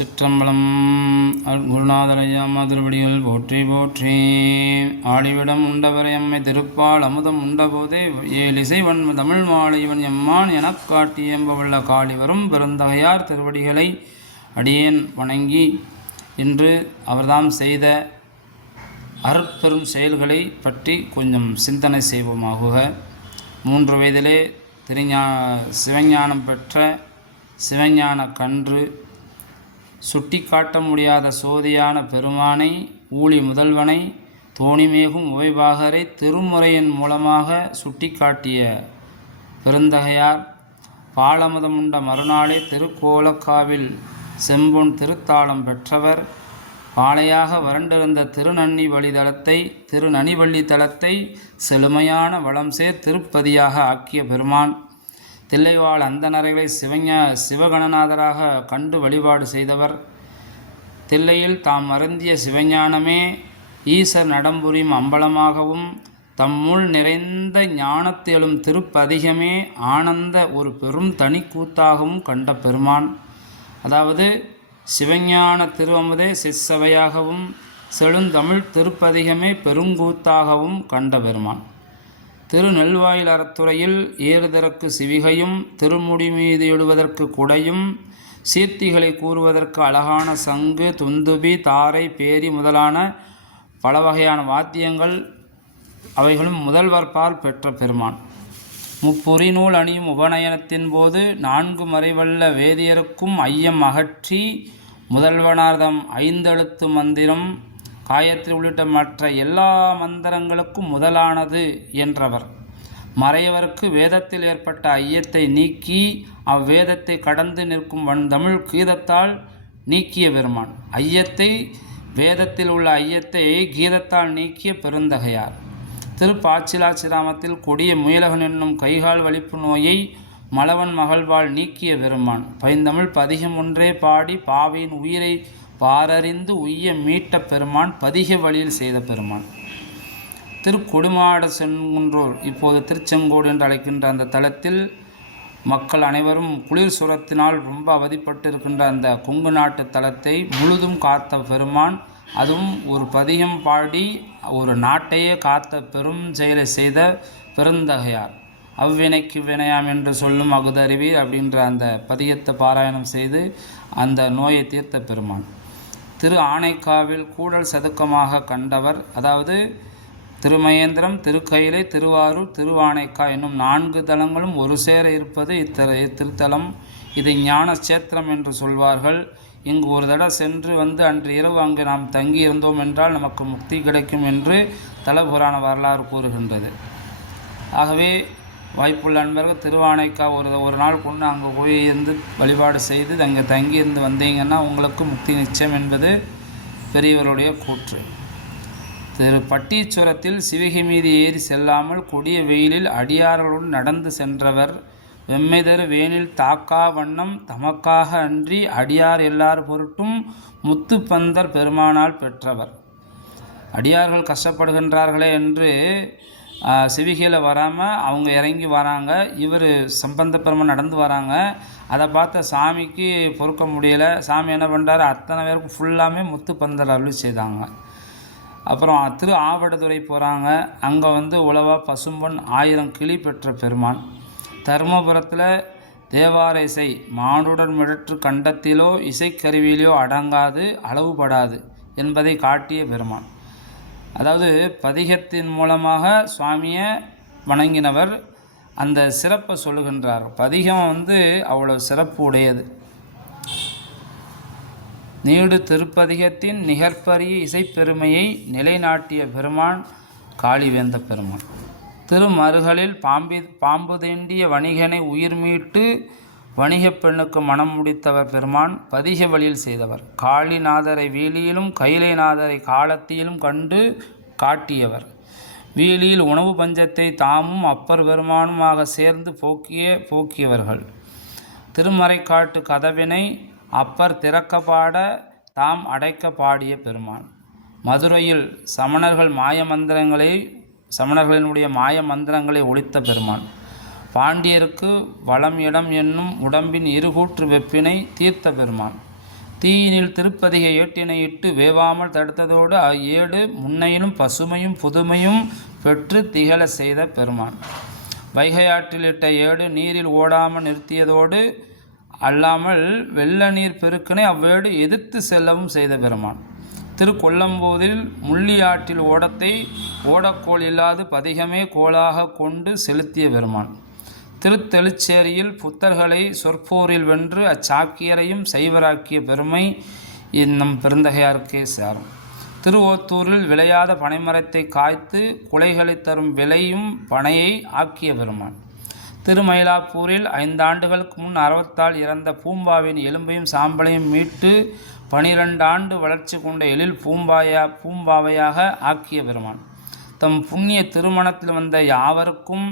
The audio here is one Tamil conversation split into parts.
சிற்றம்பலம் குருநாதரையா மாதிரபடிகள் போற்றி போற்றி. ஆடிவிடம் உண்டவரை அம்மை திருப்பால் அமுதம் உண்டபோதே ஏலிசை வன்ம தமிழ் மாலைவன் எம்மான் எனக் காட்டி எம்பவுள்ள காளி வரும் பெருந்தகையார் திருவடிகளை அடியேன் வணங்கி இன்று அவர்தாம் செய்த அற்பெரும் செயல்களை பற்றி கொஞ்சம் சிந்தனை செய்வோமாகுக. மூன்று வயதிலே திருஞா சிவஞானம் பெற்ற சிவஞான கன்று சுட்டி காட்ட முடியாத சோதியான பெருமானை ஊழி முதல்வனை தோணிமேகும் உவைபாகரை திருமுறையின் மூலமாக சுட்டி காட்டிய பெருந்தகையார் பாலமுதமுண்ட மறுநாளே திருக்கோலக்காவில் செம்பொன் திருத்தாளம் பெற்றவர் பாலையாக வறண்டிருந்த திருநன்னி தளத்தை திருநனிவள்ளி தலத்தை செழுமையான வளம் திருப்பதியாக ஆக்கிய பெருமான். தில்லைவாழ் அந்தணர்களை சிவஞா சிவகணநாதராக கண்டு வழிபாடு செய்தவர். தில்லையில் தாம் அருந்திய சிவஞானமே ஈசர் நடம்புரியும் அம்பலமாகவும் தம்முள் நிறைந்த ஞானத்தெழும் திருப்பதிகமே ஆனந்த ஒரு பெரும் தனிக்கூத்தாகவும் கண்ட பெருமான். அதாவது சிவஞான திருவமுதே சிற்சவையாகவும் செழுந்தமிழ் திருப்பதிகமே பெருங்கூத்தாகவும் கண்ட பெருமான். திருநெல்வாயில் அறத்துறையில் ஏறுதற்கு சிவிகையும் திருமுடி மீது எழுவதற்கு குடையும் சீர்த்திகளை கூறுவதற்கு அழகான சங்கு துந்துபி தாரை பேரி முதலான பல வகையான வாத்தியங்கள் அவைகளும் முதல்வர்பால் பெற்ற பெருமான். முப்புரி நூல் அணியும் உபநயனத்தின் போது நான்கு மறைவல்ல வேதியருக்கும் ஐயம் அகற்றி முதல்வனார்தம் ஐந்தெழுத்து மந்திரம் காயத்ரி உள்ளிட்ட மற்ற எல்லா மந்திரங்களுக்கும் முதலானது என்றவர். மறையவருக்கு வேதத்தில் ஏற்பட்ட ஐயத்தை நீக்கி அவ்வேதத்தை கடந்து நிற்கும் வன் தமிழ் கீதத்தால் நீக்கிய பெருமான். ஐயத்தை வேதத்தில் உள்ள ஐயத்தை கீதத்தால் நீக்கிய பெருந்தகையார். திருப்பாச்சிலாச்சிராமத்தில் கொடிய முயலகன் என்னும் கைகால் வலிப்பு நோயை மலவன் மகள்வாள் நீக்கிய பெருமான். பைந்தமிழ் பதிகம் ஒன்றே பாடி பாவியின் உயிரை பாரறிந்து உய்ய மீட்ட பெருமான் பதிக வழியில் செய்த பெருமான். திருக்கொடுமாட செங்குன்றோர் இப்போது திருச்செங்கோடு என்று அழைக்கின்ற அந்த தலத்தில் மக்கள் அனைவரும் குளிர் சுரத்தினால் ரொம்ப அவதிப்பட்டு இருக்கின்ற அந்த கொங்கு நாட்டு தலத்தை முழுதும் காத்த பெருமான் அதுவும் ஒரு பதிகம் பாடி ஒரு நாட்டையே காத்த பெரும் செயலை செய்த பெருந்தகையார். அவ்வினைக்கு வினையாம் என்று சொல்லும் அகுதறிவீர் அப்படின்ற அந்த பதிகத்தை பாராயணம் செய்து அந்த நோயை தீர்த்த பெருமான். திரு ஆனைக்காவில் கூடல் சதுக்கமாக கண்டவர் அதாவது திருமயந்திரம் திருக்கயிலை திருவாரூர் திருவானைக்கா என்னும் நான்கு தலங்களும் ஒரு சேர இருப்பது இத்தர திருத்தலம் இதை ஞான சேத்திரம் என்று சொல்வார்கள். இங்கு ஒரு தடவை சென்று வந்து அன்று இரவு அங்கு நாம் தங்கி இருந்தோம் என்றால் நமக்கு முக்தி கிடைக்கும் என்று தலபுராண வரலாறு கூறுகின்றது. ஆகவே வாய்ப்புள்ள அன்பர்கள் திருவானைக்கா ஒரு ஒரு நாள் கொண்டு அங்கே போய் இருந்து வழிபாடு செய்து அங்கே தங்கி இருந்து வந்தீங்கன்னா உங்களுக்கு முக்தி நிச்சயம் என்பது பெரியவருடைய கூற்று. திரு பட்டீச்சுரத்தில் சிவிகை மீது ஏறி செல்லாமல் கொடிய வெயிலில் அடியார்களுடன் நடந்து சென்றவர் வெம்மைதர் வேனில் தாக்கா வண்ணம் தமக்காக அன்றி அடியார் எல்லார் பொருட்டும் முத்துப்பந்தர் பெருமானால் பெற்றவர். அடியார்கள் கஷ்டப்படுகின்றார்களே என்று சிவிகையில் வராமல் அவங்க இறங்கி வராங்க. இவர் சம்பந்த பெருமான் நடந்து வராங்க. அதை பார்த்த சாமிக்கு பொறுக்க முடியலை. சாமி என்ன பண்ணுறாரு அத்தனை பேருக்கும் ஃபுல்லாமே முத்து பந்தல் அருள் செய்தாங்க. அப்புறம் திரு ஆவடதுறை போகிறாங்க அங்கே வந்து உழவா பசும்பொன் ஆயிரம் கிளி பெற்ற பெருமான். தருமபுரத்தில் தேவார இசை மானுடன் மிழற்று கண்டத்திலோ இசைக்கருவியிலோ அடங்காது அளவுபடாது என்பதை காட்டிய பெருமான். அதாவது பதிகத்தின் மூலமாக சுவாமியை வணங்கினவர் அந்த சிறப்பை சொல்லுகின்றார். பதிகம் வந்து அவ்வளோ சிறப்பு உடையது. நீடு திருப்பதிகத்தின் நிகர்பரிய இசைப்பெருமையை நிலைநாட்டிய பெருமான் காளிவேந்த பெருமான். திருமருகளில் பாம்பி பாம்பு தேண்டிய வணிகனை உயிர் மீட்டு வணிகப் பெண்ணுக்கு மனம் முடித்தவர் பெருமான் பதிக வழியில் செய்தவர். காளிநாதரை வீலியிலும் கைலைநாதரை காலத்திலும் கண்டு காட்டியவர். வீலியில் உணவு பஞ்சத்தை தாமும் அப்பர் பெருமானுமாக சேர்ந்து போக்கிய போக்கியவர்கள். திருமறைக்காட்டு கதவினை அப்பர் திறக்க பாட தாம் அடைக்க பாடிய பெருமான். மதுரையில் சமணர்கள் மாய மந்திரங்களை சமணர்களினுடைய மாய மந்திரங்களை ஒழித்த பெருமான். பாண்டியருக்கு வளம் இடம் என்னும் உடம்பின் இருகூற்று வெப்பினை தீர்த்த பெருமான். தீயினில் திருப்பதிகை ஏட்டினை இட்டு வேவாமல் தடுத்ததோடு ஏடு முன்னையிலும் பசுமையும் புதுமையும் பெற்று திகழ செய்த பெருமான். வைகை ஆற்றில் இட்ட ஏடு நீரில் ஓடாமல் நிறுத்தியதோடு அல்லாமல் வெள்ள நீர் பெருக்கினை அவ்வேடு எதிர்த்து செல்லவும் செய்த பெருமான். திருக்கொல்லம்போதில் முள்ளியாற்றில் ஓடத்தை ஓடக்கோள் இல்லாது பதிகமே கோளாக கொண்டு செலுத்திய பெருமான். திருத்தெழுச்சேரியில் புத்தர்களை சொற்போரில் வென்று அச்சாக்கியரையும் சைவராக்கிய பெருமை நம் பெருந்தகையாருக்கே சேரும். திருவோத்தூரில் விளையாத பனைமரத்தை காய்த்து குலைகளை தரும் விலையும் பனையை ஆக்கிய பெருமான். திருமயிலாப்பூரில் ஐந்தாண்டுகளுக்கு முன் அறவத்தால் இறந்த பூம்பாவின் எலும்பையும் சாம்பலையும் மீட்டு பனிரெண்டு ஆண்டு வளர்ச்சி கொண்ட எழில் பூம்பாயா பூம்பாவையாக ஆக்கிய பெருமான். தம் புண்ணிய திருமணத்தில் வந்த யாவருக்கும்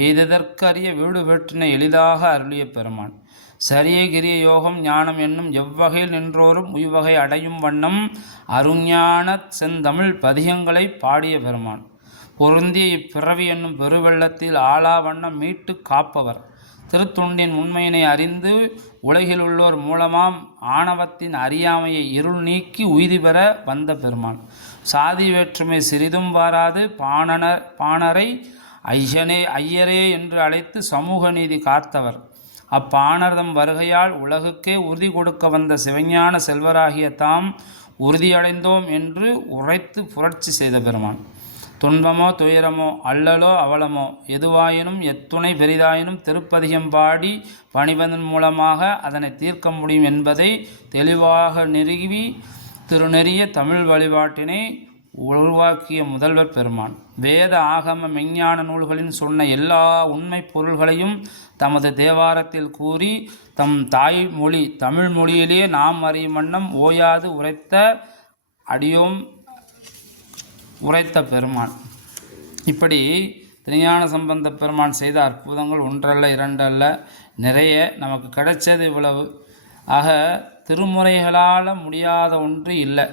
எய்ததற்கரிய வீடு வெற்றினை எளிதாக அருளிய பெருமான். சரிய கிரிய யோகம் ஞானம் என்னும் எவ்வகையில் நின்றோரும் உய்வகை அடையும் வண்ணம் அருஞான செந்தமிழ் பதிகங்களை பாடிய பெருமான். பொருந்திய இப்பிறவி என்னும் பெருவெள்ளத்தில் ஆளா வண்ணம் மீட்டு காப்பவர். திருத்துண்டின் உண்மையினை அறிந்து உலகில் உள்ளோர் மூலமாம் ஆணவத்தின் அறியாமையை இருள் நீக்கி உய்தி பெற வந்த பெருமான். சாதி வேற்றுமை சிறிதும் வாராது பாணனர் பாணரை ஐயனே ஐயரே என்று அழைத்து சமூக நீதி காத்தவர். அப்பாணர்தம் வருகையால் உலகுக்கே உறுதி கொடுக்க வந்த சிவஞான செல்வராகிய தாம் உறுதியடைந்தோம் என்று உரைத்து புரட்சி செய்த பெருமான். துன்பமோ துயரமோ அல்லலோ அவலமோ எதுவாயினும் எத்துணை பெரிதாயினும் திருப்பதிகம் பாடி பணிவதன் மூலமாக அதனை தீர்க்க முடியும் என்பதை தெளிவாக நிறுவி திருநெறிய தமிழ் வழிபாட்டினை உருவாக்கிய முதல்வர் பெருமான். வேத ஆகம மெஞ்ஞான நூல்களின் சொன்ன எல்லா உண்மை பொருள்களையும் தமது தேவாரத்தில் கூறி தம் தாய்மொழி தமிழ் மொழியிலேயே நாம் அறியும் வண்ணம் ஓயாது உரைத்த அடியோம் உரைத்த பெருமான். இப்படி திருஞான சம்பந்த பெருமான் செய்த அற்புதங்கள் ஒன்றல்ல இரண்டல்ல நிறைய நமக்கு கிடைச்சது இவ்வளவு. ஆக திருமுறைகளால் முடியாத ஒன்று இல்லை.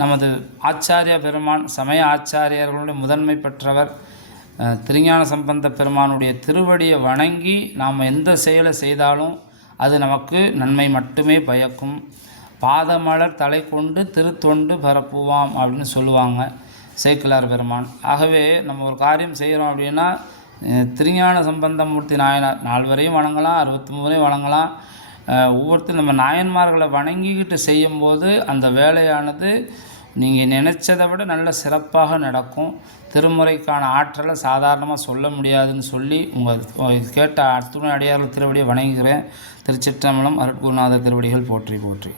நமது ஆச்சாரிய பெருமான் சமய ஆச்சாரியர்களுடைய முதன்மை பெற்றவர் திருஞான சம்பந்த பெருமானுடைய திருவடியை வணங்கி நாம் எந்த செயலை செய்தாலும் அது நமக்கு நன்மை மட்டுமே பயக்கும். பாதமலர் தலை கொண்டு திருத்தொண்டு பரப்புவாம் அப்படின்னு சொல்லுவாங்க சேக்கிலார் பெருமான். ஆகவே நம்ம ஒரு காரியம் செய்கிறோம் அப்படின்னா திருஞான சம்பந்தமூர்த்தி நாயனார் நால்வரையும் வணங்கலாம் அறுபத்தி மூணையும் வணங்கலாம். ஒவ்வொருத்தரும் நம்ம நாயன்மார்களை வணங்கிக்கிட்டு செய்யும்போது அந்த வேலையானது நீங்கள் நினச்சதை விட நல்ல சிறப்பாக நடக்கும். திருமுறைக்கான ஆற்றலை சாதாரணமாக சொல்ல முடியாதுன்னு சொல்லி உங்கள் கேட்ட அத்துணை அடியார்கள் திருவடியை வணங்குகிறேன். திருச்சிற்றம்பலம் அருட்குருநாதர் திருவடிகள் போற்றி போற்றி.